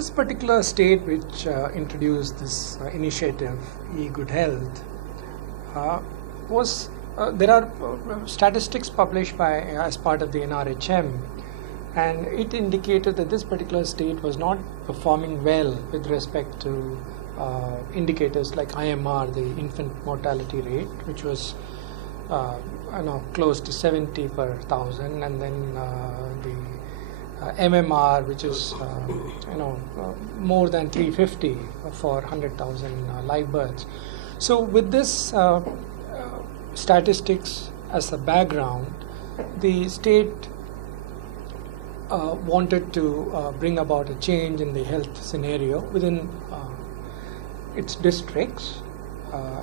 this particular state which introduced this initiative, e-Goodhealth, there are statistics published by as part of the NRHM, and it indicated that this particular state was not performing well with respect to indicators like IMR, the infant mortality rate, which was close to 70 per 1,000, and then the MMR, which is more than 350 for 100,000 live births. So with this statistics as a background, the state wanted to bring about a change in the health scenario within its districts,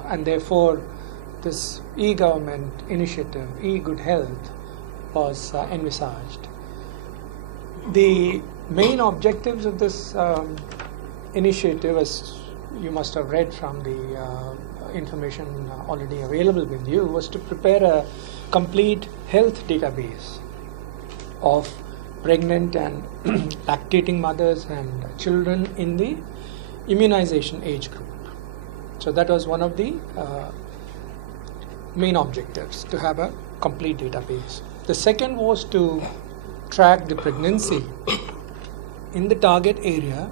and therefore this e-government initiative, e-Goodhealth, was envisaged. The main objectives of this initiative, as you must have read from the information already available with you, was to prepare a complete health database of pregnant and lactating mothers and children in the immunization age group. So that was one of the main objectives, to have a complete database. The second was to track the pregnancy in the target area,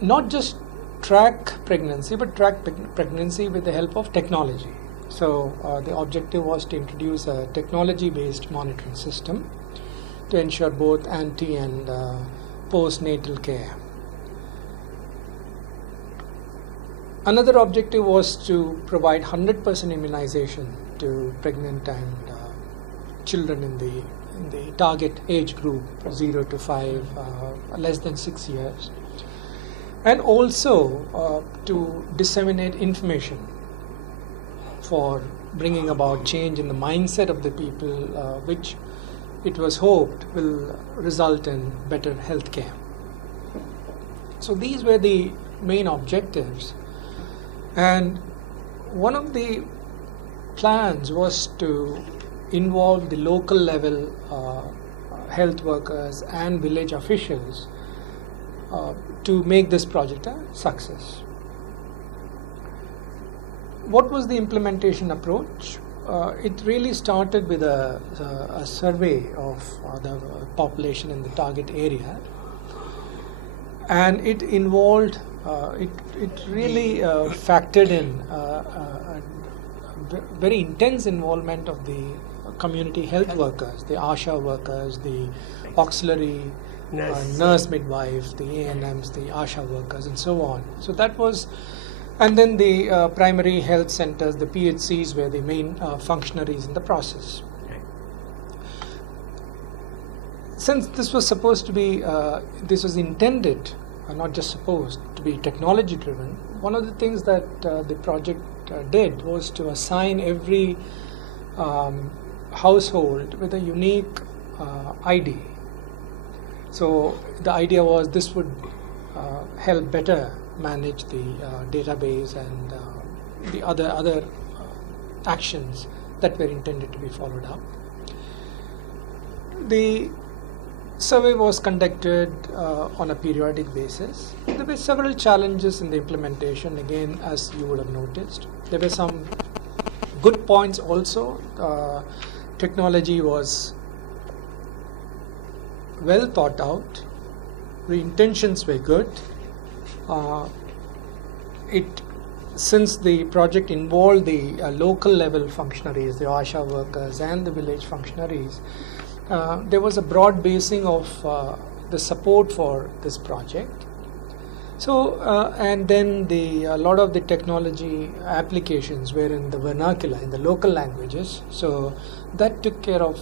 not just track pregnancy, but track pregnancy with the help of technology. So the objective was to introduce a technology-based monitoring system to ensure both ante and postnatal care. Another objective was to provide 100% immunization to pregnant and children in the target age group 0 to 5, less than 6 years, and also to disseminate information for bringing about change in the mindset of the people, which it was hoped will result in better health care. So these were the main objectives, and one of the plans was to involve the local level health workers and village officials to make this project a success. What was the implementation approach? It really started with a survey of the population in the target area, and it involved, it really factored in very intense involvement of the community health workers, the ASHA workers, the auxiliary nurse midwives, the ANMs, the ASHA workers, and so on. So that was, and then the primary health centers, the PHCs, were the main functionaries in the process. Since this was supposed to be, this was intended, not just supposed to be technology driven, one of the things that the project did was to assign every household with a unique ID. So the idea was this would help better manage the database and the other actions that were intended to be followed up. The survey was conducted on a periodic basis. There were several challenges in the implementation, again, as you would have noticed. There were some good points also. Technology was well thought out. The intentions were good. Since the project involved the local level functionaries, the ASHA workers and the village functionaries, there was a broad basing of the support for this project. So and then a lot of the technology applications were in the vernacular, in the local languages. So that took care of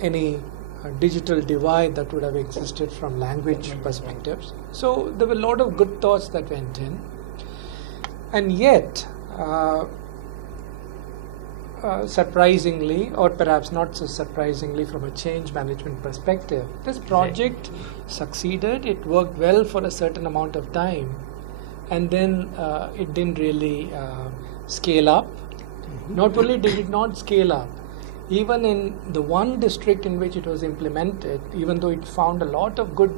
any digital divide that would have existed from language perspectives. So there were a lot of good thoughts that went in, and yet surprisingly, or perhaps not so surprisingly from a change management perspective, this project succeeded. It worked well for a certain amount of time, and then it didn't really scale up. Not only did it not scale up, even in the one district in which it was implemented, even though it found a lot of good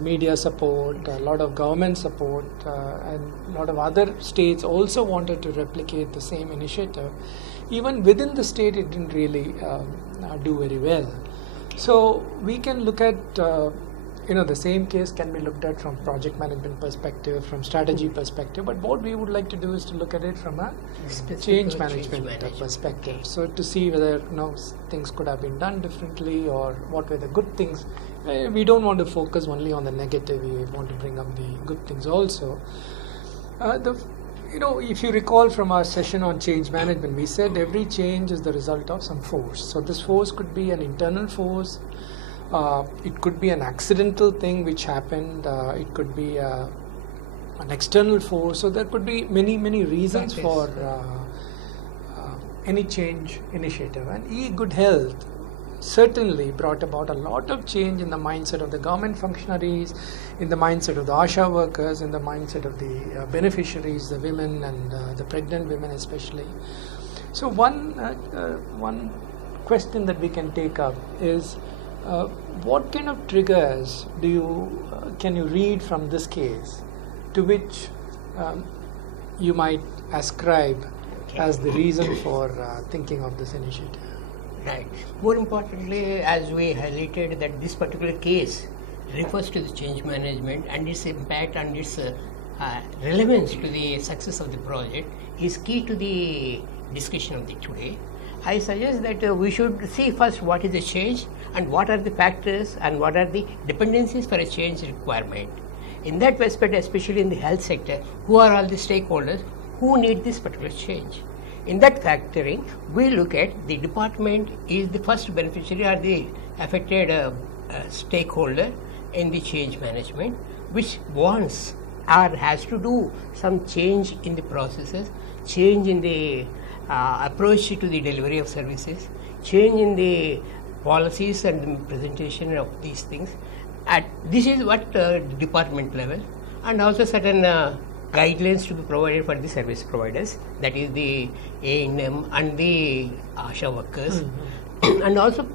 media support, a lot of government support, and a lot of other states also wanted to replicate the same initiative, even within the state it didn't really do very well. So we can look at the same case can be looked at from project management perspective, from strategy perspective, but what we would like to do is to look at it from a change management perspective. So to see whether things could have been done differently or what were the good things. We don't want to focus only on the negative, we want to bring up the good things also. If you recall from our session on change management, we said every change is the result of some force. So this force could be an internal force, it could be an accidental thing which happened, it could be an external force. So there could be many reasons for any change initiative. And e-Goodhealth certainly brought about a lot of change in the mindset of the government functionaries, in the mindset of the ASHA workers, in the mindset of the beneficiaries, the women and the pregnant women especially. So one question that we can take up is, what kind of triggers can you read from this case to which you might ascribe as the reason for thinking of this initiative? Right. More importantly, as we highlighted, that this particular case refers to the change management and its impact and its relevance to the success of the project is key to the discussion of the today. I suggest that we should see first what is the change and what are the factors and what are the dependencies for a change requirement. In that perspective, especially in the health sector, who are all the stakeholders who need this particular change? In that factoring, we look at the department is the first beneficiary or the affected stakeholder in the change management, which wants or has to do some change in the processes, change in the approach to the delivery of services, change in the policies and the presentation of these things. This is what department level, and also certain guidelines to be provided for the service providers, that is the A&M and the ASHA workers, and also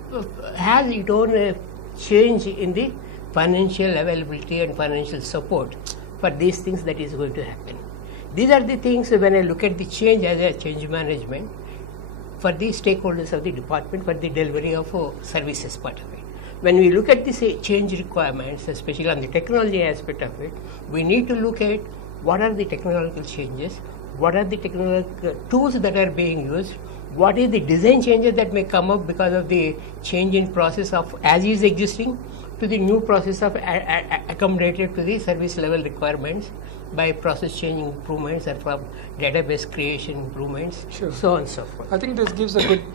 has its own change in the financial availability and financial support for these things that is going to happen. These are the things when I look at the change as a change management for the stakeholders of the department for the delivery of services part of it. When we look at this change requirements, especially on the technology aspect of it, we need to look at what are the technological changes, what are the technological tools that are being used, what is the design changes that may come up because of the change in process of as is existing to the new process of accommodated to the service level requirements by process change improvements or from database creation improvements, so on and so forth. I think this gives a good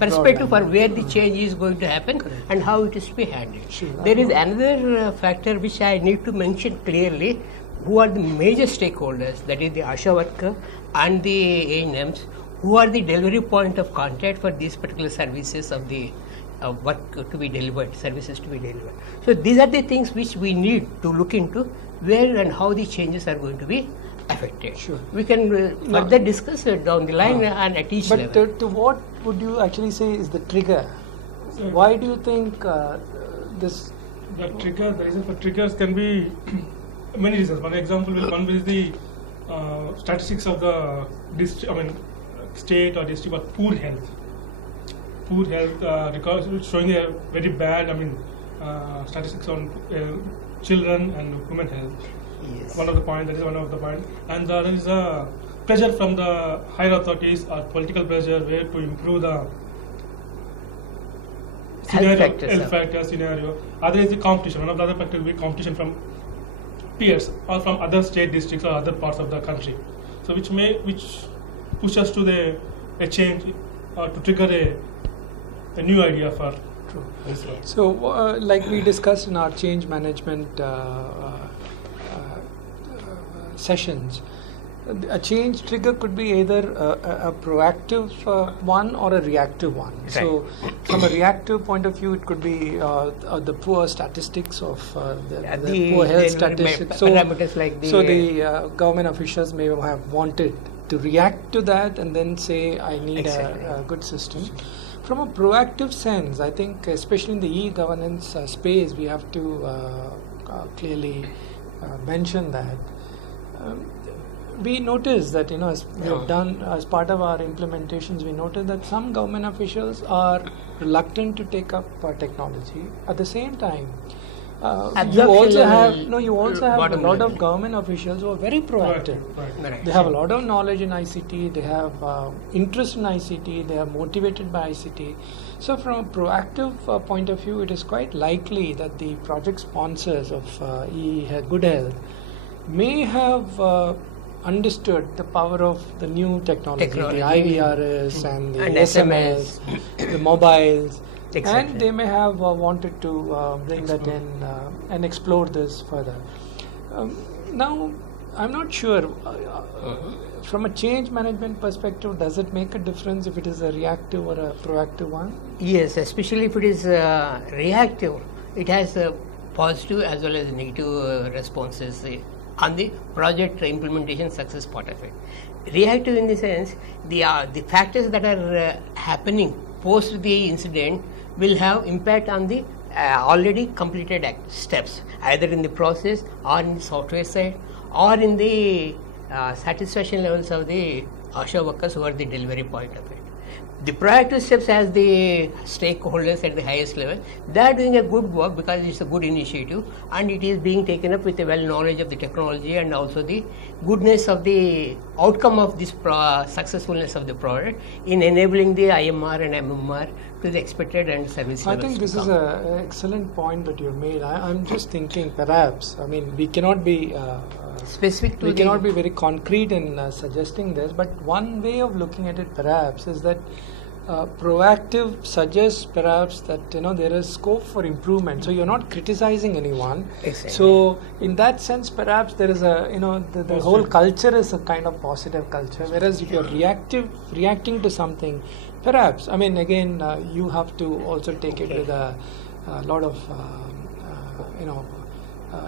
perspective for where the change is going to happen and how it is to be handled. There is another factor which I need to mention clearly, who are the major stakeholders, that is the ASHA worker and the A&Ms, who are the delivery point of contact for these particular services of the work to be delivered, services to be delivered. So these are the things which we need to look into, where and how the changes are going to be affected. We can further discuss down the line and at each level. But to what would you actually say is the trigger? Why do you think this? The reason for triggers can be many reasons. One example is the statistics of the state or district of poor health. Poor health because showing a very bad statistics on children and women health. Yes. One of the point, that is one of the point. And there is a pressure from the higher authorities or political pressure where to improve the health factor scenario. Other is the competition. One of the other factors will be competition from peers or from other state districts or other parts of the country. So which push us to a change or to trigger a new idea for. True. So like we discussed in our change management sessions, a change trigger could be either a proactive one or a reactive one. Right. So from a reactive point of view, it could be the poor statistics of the poor health statistics. Parameters like the government officials may have wanted to react to that and then say I need Exactly. a good system. From a proactive sense, I think especially in the e-governance space, we have to clearly mention that. We noticed that, as we have done as part of our implementations, we noticed that some government officials are reluctant to take up technology. At the same time, you also have a lot of government officials who are very proactive. Right. They have a lot of knowledge in ICT, they have interest in ICT, they are motivated by ICT. So from a proactive point of view, it is quite likely that the project sponsors of e-Goodhealth may have understood the power of the new technology. The IVRS and the SMS, the mobiles. Exactly. And they may have wanted to bring that in and explore this further. Now, I'm not sure, from a change management perspective, does it make a difference if it is a reactive or a proactive one? Yes, especially if it is reactive, it has positive as well as negative responses on the project implementation success part of it. Reactive in the sense, the factors that are happening post the incident will have impact on the already completed steps, either in the process or in the software side or in the satisfaction levels of the ASHA workers who are the delivery point of it. The proactive steps as the stakeholders at the highest level, they are doing a good work because it's a good initiative and it is being taken up with a well knowledge of the technology and also the goodness of the outcome of this successfulness of the product in enabling the IMR and MMR to the expected and service levels. I think this is an excellent point that you made. I'm just thinking perhaps, we cannot be specific to cannot be very concrete in suggesting this, but one way of looking at it perhaps is that proactive suggests perhaps that there is scope for improvement, so you're not criticizing anyone. Exactly. So in that sense perhaps there is a the whole culture is a kind of positive culture, whereas if you're reacting to something, perhaps again you have to also take it with a lot of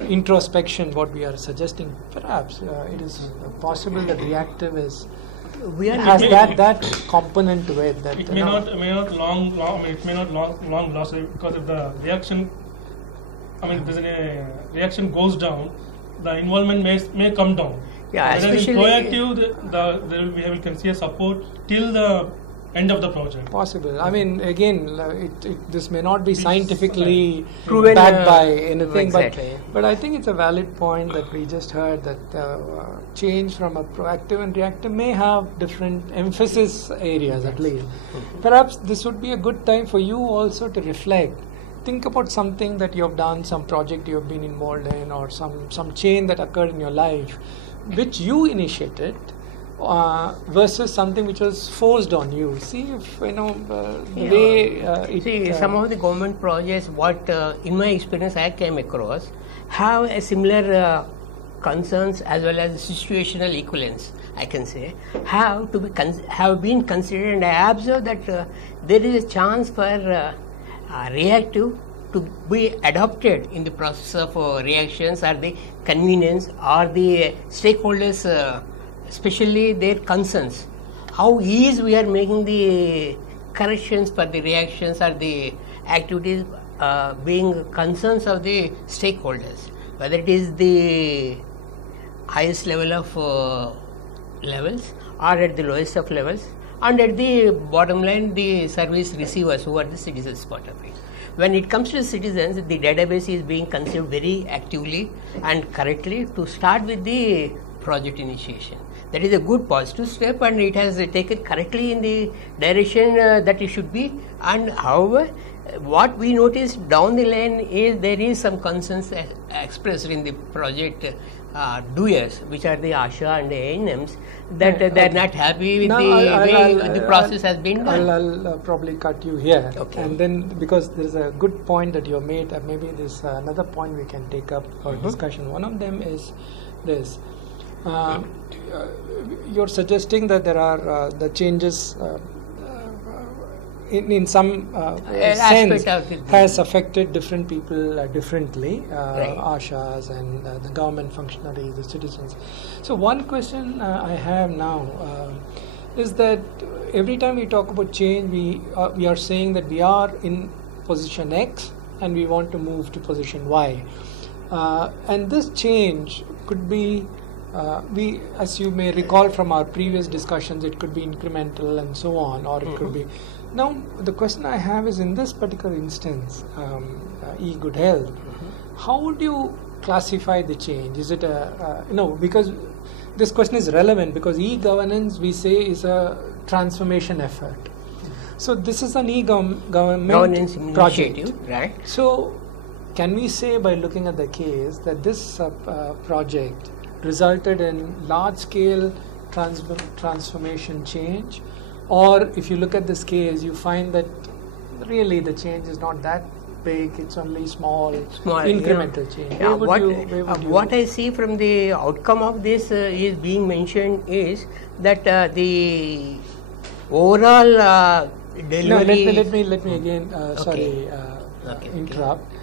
introspection. What we are suggesting, perhaps it is possible that reactive has that component to it. That it may not long last, because if the reaction, there's a reaction goes down, the involvement may come down. Yeah, especially proactive, we can see a support till the end of the project. Possible. Again, this may not be scientifically proven backed by anything, exactly. but I think it's a valid point that we just heard, that change from a proactive and reactive may have different emphasis areas at least. Perhaps this would be a good time for you also to reflect. Think about something that you have done, some project you have been involved in, or some change that occurred in your life, which you initiated, versus something which was forced on you. See if the way some of the government projects, what in my experience I came across, have a similar concerns as well as situational equivalence, I can say, have been considered, and I observe that there is a chance for reactive to be adopted in the process of reactions or the convenience or the stakeholders, especially their concerns. How easy we are making the corrections for the reactions or the activities being concerns of the stakeholders, whether it is the highest level of levels or at the lowest of levels, and at the bottom line the service receivers who are the citizens part of it. When it comes to the citizens, the database is being considered very actively and correctly to start with the project initiation. That is a good positive step, and it has taken correctly in the direction that it should be. And however, what we noticed down the line is there is some concerns expressed in the project doers, which are the ASHA and the ANMs, that they are not happy with the way the process has been done. I'll probably cut you here, and then because there is a good point that you have made, maybe there's another point we can take up for discussion. One of them is this. You're suggesting that there are the changes in some sense has affected different people differently, Ashas and the government functionaries, the citizens. So one question I have now is that every time we talk about change, we are saying that we are in position X and we want to move to position Y. And this change could be, as you may recall from our previous discussions, it could be incremental and so on, or it could be. Now, the question I have is, in this particular instance, e-Goodhealth, how would you classify the change? Is it because this question is relevant because e-governance, we say, is a transformation effort. So this is an e-governance project, right? So can we say, by looking at the case, that this project resulted in large-scale transformation change? Or if you look at this case, you find that really the change is not that big, it's only small incremental change. Yeah, what I see from the outcome of this is being mentioned is that the overall delivery... No, let me again, interrupt.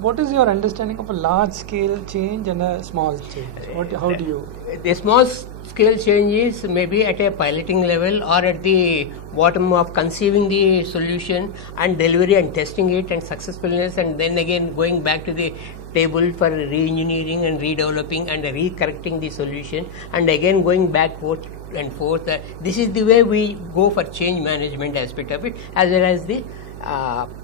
What is your understanding of a large-scale change and a small change? How do you... The small-scale change is maybe at a piloting level or at the bottom of conceiving the solution and delivery and testing it and successfulness, and then again going back to the table for re-engineering and redeveloping and re-correcting the solution, and again going back forth and forth. This is the way we go for change management aspect of it, as well as the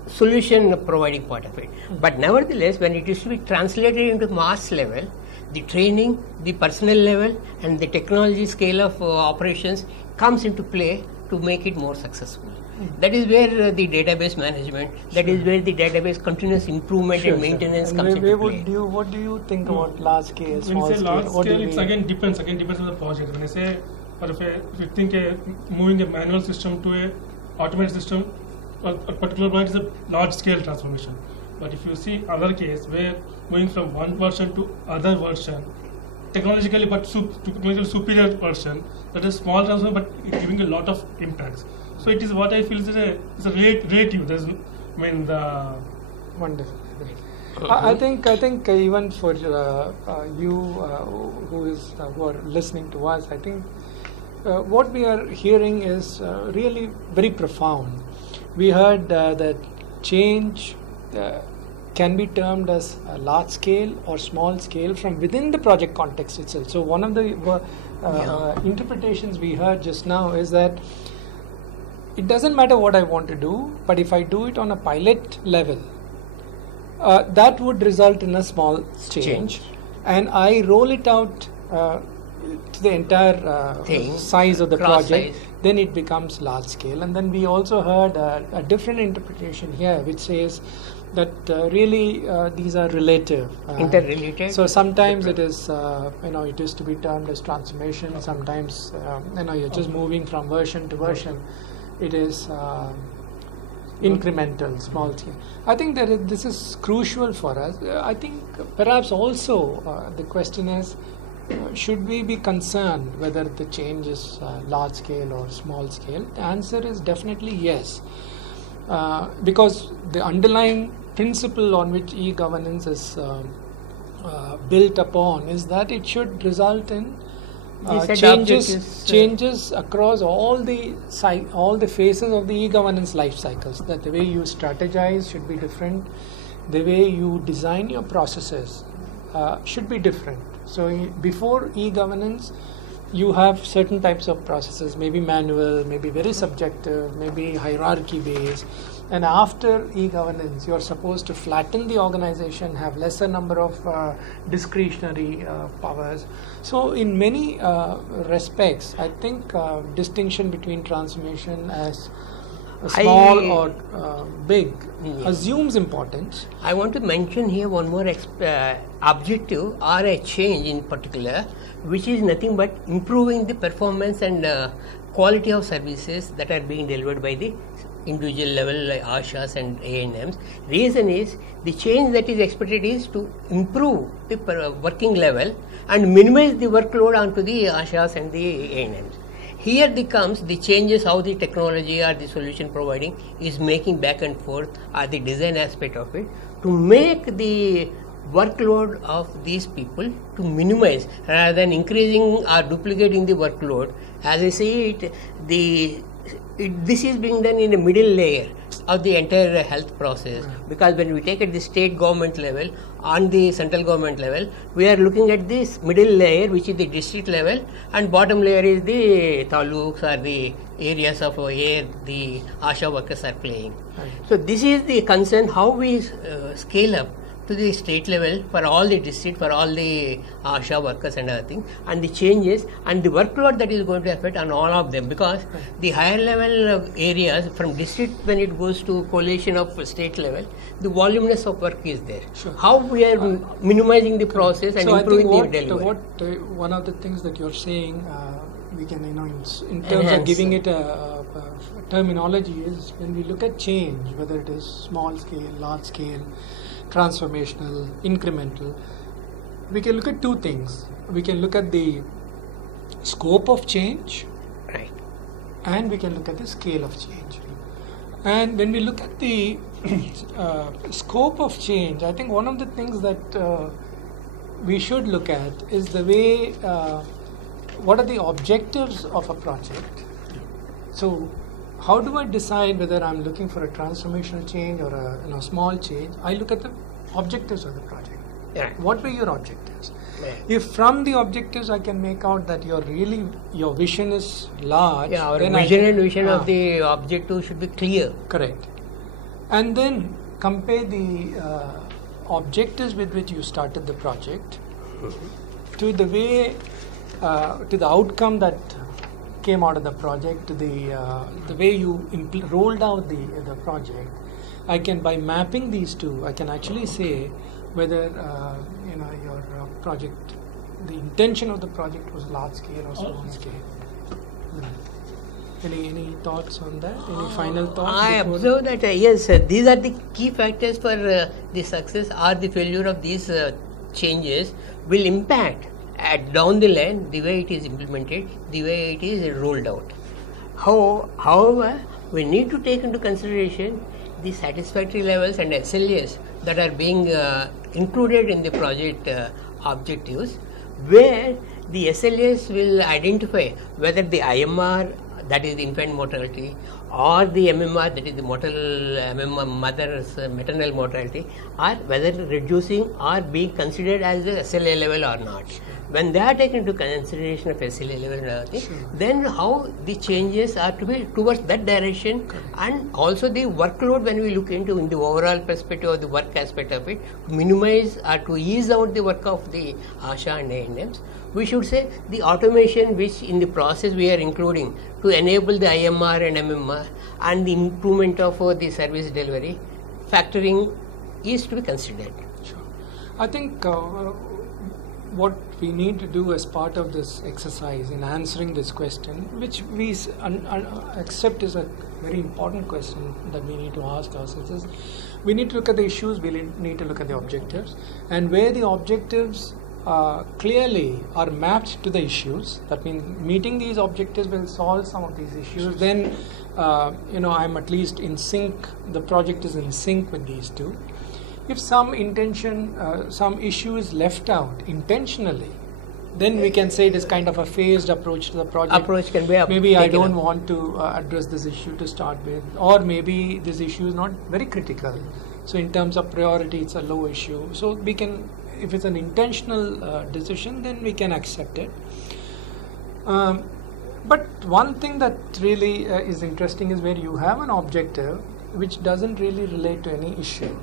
solution providing part of it. But nevertheless, when it is to be translated into mass level, the training, the personnel level and the technology scale of operations comes into play to make it more successful. That is where the database management, that is where the database continuous improvement and maintenance comes into play. What do you think about large scale, small scale? Large scale, it again depends on the project. When I say, or if you think moving a manual system to a automated system, a particular project is a large scale transformation. But if you see other case where moving from one version to other version, technologically superior version, that is small transformation but giving a lot of impacts. So it is what I feel is a relative. There's, wonderful. I think even for you who are listening to us, I think what we are hearing is really very profound. We heard that change can be termed as a large scale or small scale from within the project context itself. So one of the interpretations we heard just now is that it doesn't matter what I want to do, but if I do it on a pilot level, that would result in a small change. And I roll it out to the entire size of the project, then it becomes large scale. And then we also heard a different interpretation here, which says that really these are relative, interrelated. So sometimes it is it is to be termed as transformation. Sometimes you're just moving from version to version. It is incremental, small scale. I think that this is crucial for us. I think perhaps also the question is, should we be concerned whether the change is large scale or small scale? The answer is definitely yes, because the underlying principle on which e-governance is built upon is that it should result in changes across all the phases of the e-governance life cycles. That the way you strategize should be different, the way you design your processes should be different. So before e-governance, you have certain types of processes, maybe manual, maybe very subjective, maybe hierarchy based. And after e-governance, you are supposed to flatten the organization, have lesser number of discretionary powers. So in many respects, I think distinction between transformation as small or big assumes importance. I want to mention here one more objective or a change in particular, which is nothing but improving the performance and quality of services that are being delivered by the individual level like ASHAs and A&Ms. Reason is the change that is expected is to improve the working level and minimize the workload onto the ASHAs and the A&Ms. here comes the changes how the technology or the solution providing is making back and forth or the design aspect of it to make the workload of these people to minimize rather than increasing or duplicating the workload. As I see it, this is being done in the middle layer of the entire health process, because when we take at the state government level, on the central government level, we are looking at this middle layer, which is the district level, and bottom layer is the taluks or the areas of where the ASHA workers are playing. So this is the concern, how we scale up to the state level for all the district, for all the ASHA workers and other things, and the changes and the workload that is going to affect on all of them, because the higher level areas from district, when it goes to collation of state level, the voluminous of work is there. Sure. How we are minimizing the process and improving the delivery. One of the things that you're saying, we can, in terms of giving it a terminology, is when we look at change, whether it is small scale, large scale, transformational, incremental, we can look at two things. We can look at the scope of change, right, and we can look at the scale of change. And when we look at the scope of change, I think one of the things that we should look at is the way, what are the objectives of a project? So how do I decide whether I'm looking for a transformational change or a small change? I look at the objectives of the project. Yeah. What were your objectives? Yeah. If from the objectives I can make out that your vision is large, our then vision of the objective should be clear. Correct. And then compare the objectives with which you started the project to the way, to the outcome that came out of the project, to the way you rolled out the project. I can, by mapping these two, I can actually say whether your project, the intention of the project was large scale or small scale. Any thoughts on that? Any final thoughts? I observe that yes, these are the key factors for the success or the failure of these changes will impact down the line the way it is implemented, the way it is rolled out. However, we need to take into consideration the satisfactory levels and SLAs that are being included in the project objectives, where the SLAs will identify whether the IMR, that is the infant mortality, or the MMR, that is the mother's maternal mortality, are whether reducing or being considered as the SLA level or not. When they are taken into consideration of SLA level and other things, then how the changes are to be towards that direction, and also the workload when we look into in the overall perspective of the work aspect of it, to minimize or to ease out the work of the ASHA and A&Ms. We should say the automation which in the process we are including to enable the IMR and MMR and the improvement of the service delivery, factoring is to be considered. Sure. I think what we need to do as part of this exercise in answering this question, which we accept is a very important question that we need to ask ourselves, is we need to look at the issues, we need to look at the objectives, and where the objectives clearly are mapped to the issues, that means meeting these objectives will solve some of these issues, then I'm at least in sync, the project is in sync with these two. If some some issue is left out intentionally, then we can say it is kind of a phased approach to the project. Approach can be maybe I don't want to address this issue to start with, or maybe this issue is not very critical. So in terms of priority, it's a low issue. So we can, if it's an intentional decision, then we can accept it. But one thing that really is interesting is where you have an objective which doesn't really relate to any issue.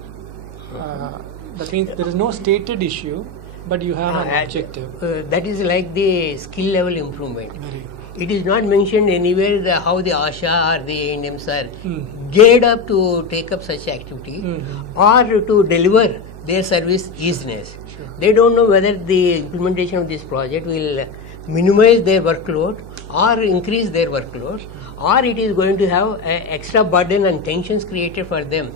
That means there is no stated issue, but you have an objective. That is like the skill level improvement. It is not mentioned anywhere how the ASHA or the A&Ms are geared up to take up such activity or to deliver their service easiness. Sure. They don't know whether the implementation of this project will minimize their workload or increase their workload, or it is going to have extra burden and tensions created for them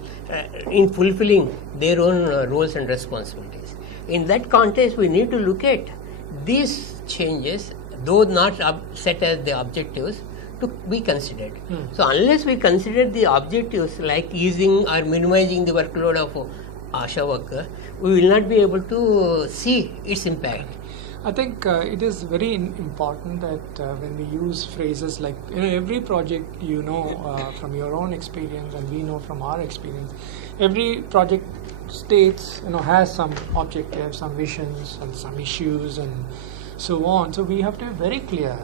in fulfilling their own roles and responsibilities. In that context, we need to look at these changes though not set as the objectives, to be considered. So unless we consider the objectives like easing or minimizing the workload of ASHA worker, we will not be able to see its impact. I think it is very important that when we use phrases like, every project, from your own experience, and we know from our experience, every project states, has some objectives, some visions, and some issues, and so on. So we have to be very clear.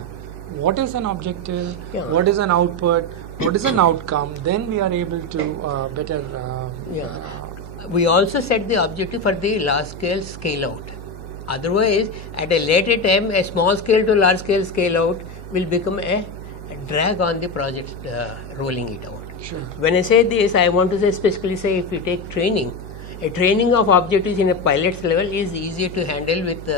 What is an objective? Yeah. What is an output? What is an outcome? Then we are able to better. We also set the objective for the large scale scale out. Otherwise, at a later time, a small scale to large scale out will become a drag on the project rolling it out. Sure. When I say this, I want to specifically say if you take training, a training of objectives in a pilot's level is easier to handle with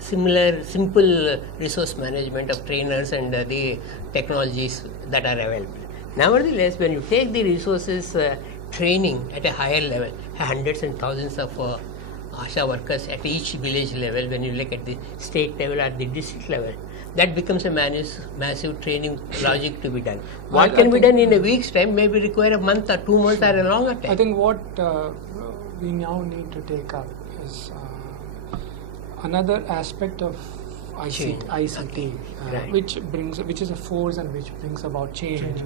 simple resource management of trainers and the technologies that are available. Nevertheless, when you take the resources training at a higher level, hundreds and thousands of ASHA workers at each village level, when you look at the state level or the district level, that becomes a massive training logic to be done. What can be done in a week's time maybe require a month or 2 months or a longer time. I think what we now need to take up is another aspect of ICT, Right. which is a force and which brings about change.